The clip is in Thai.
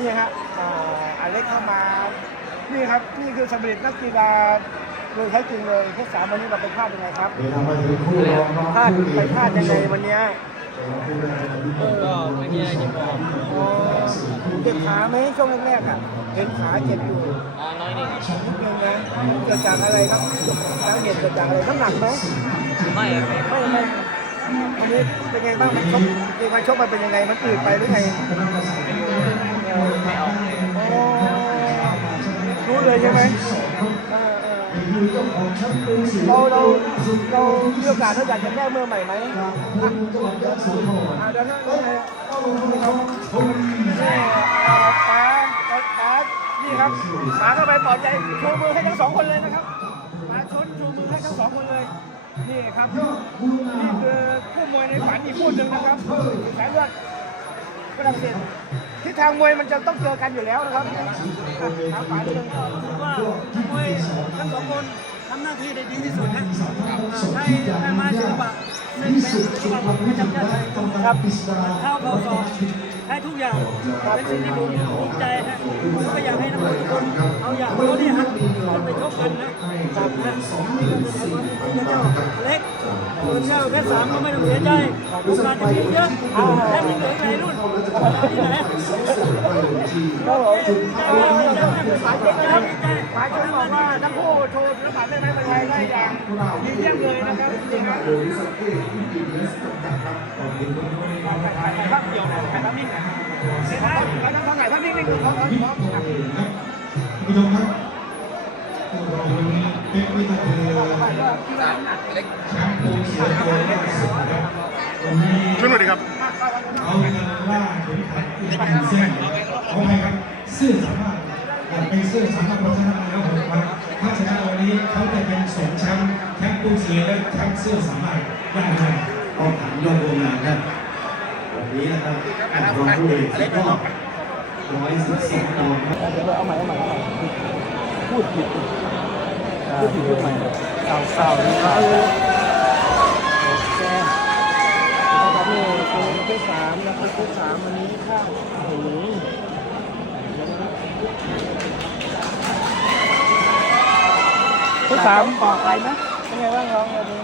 นี่ฮะอ่าอเล็กเข้ามา นี่ครับ นี่คือสำเร็จนักกีฬาโดยแท้จริงเลยเพชรสามวันนี้เราไปพลาดยังไงครับเดี๋ยวเรามาถึงคู่รองน้องพลาดไปพลาดยังไงวันเนี้ยก็ไม่มีอะไรจะบอกอ๋อเจ็บขาไหมช่วงแรกๆอะเห็นขาเจ็บอยู่อ่าน้อยหนึ่งนิดนึงนะเกิดจากอะไรครับสาเหตุเกิดจากอะไรน้ำหนักไหมไม่ครับไม่ไม่วันนี้เป็นไงบ้างมันชกเกมมาชกมันเป็นยังไงมันอืดไปหรือไง เออเราเราเรามีโอกาสเราอยากจะแก้มือใหม่ไหมอะอะเดี๋ยวนะนี่ไงนี่อ่าป๋าป๋านี่ครับป๋าเข้าไปปลอบใจชูมือให้ทั้งสองคนเลยนะครับป๋าชนชูมือให้ทั้งสองคนเลยนี่ครับนี่คือผู้มวยในฝันอีกคู่หนึ่งนะครับสายเลือดฝรั่งเศสทิศทางมวยมันจะต้องเจอกันอยู่แล้วนะครับอะถามป๋านิดนึงว่า มวยทั้ง นทำหน้าที่ได้ดีที่สุดนะใช้แม่ไม้ศิลปะหนึ่งเป็นศิลปะประจำชาติไทยครับเท้าเข้าศอกใช้ทุกอย่างเป็นสิ่งที่ผมภูมิใจฮะผมก็อยากให้นักมวยทุกคนเอาอย่างเขาเนี่ยฮะมันไปชกกันนะครับนะเล็กส่วนเจ้าแค่สามก็ไม่ต้องเสียใจโอกาสจะมีเยอะและมีเหลือหลายรุ่นที่ไหนครับผมหายเจ็บนะครับ ว่าทั้งคู่โชว์ศิลปะแม่ไม้มวยไทยได้อย่างดีเยี่ยมเลยนะครับจริงๆนะถ่ายภาพเดียวนะถ่ายภาพนิ่งนะเห็นไหมเราต้องทำถ่ายภาพนิ่งนี่คือเขาเขาเขาผู้ชมครับคู่รองวันนี้เป็นวินาทีแชมป์ปูเสือตัวสุดครับวันนี้ช่วยหน่อยดิครับเขาจะล่าเข็มขัดอีกหนึ่งเส้นเอาไงครับเสื้อสามารถอยากเป็นเสื้อสามารถพราะฉะนั้นแล้วผมว่าถ้าชน เขาจะเป็นสองแชมป์แชมป์ปูเสือและแชมป์เสื้อสามารถได้ไหมก็ถามยอดรวมงานครับวันนี้นะครับรองผู้เอกสุดยอดร้อยสิบสองปอนด์ครับเดี๋ยวเอาใหม่เอาใหม่เอาใหม่พูดผิดพูดผิดพูดใหม่เศร้าเศร้านะครับโอเคนะครับนี่คือประเภทสามนะครับประเภทสามวันนี้ข้าวโอ้โหประเภท สามบอกอะไรนะเป็นไงบ้างน้องวันนี้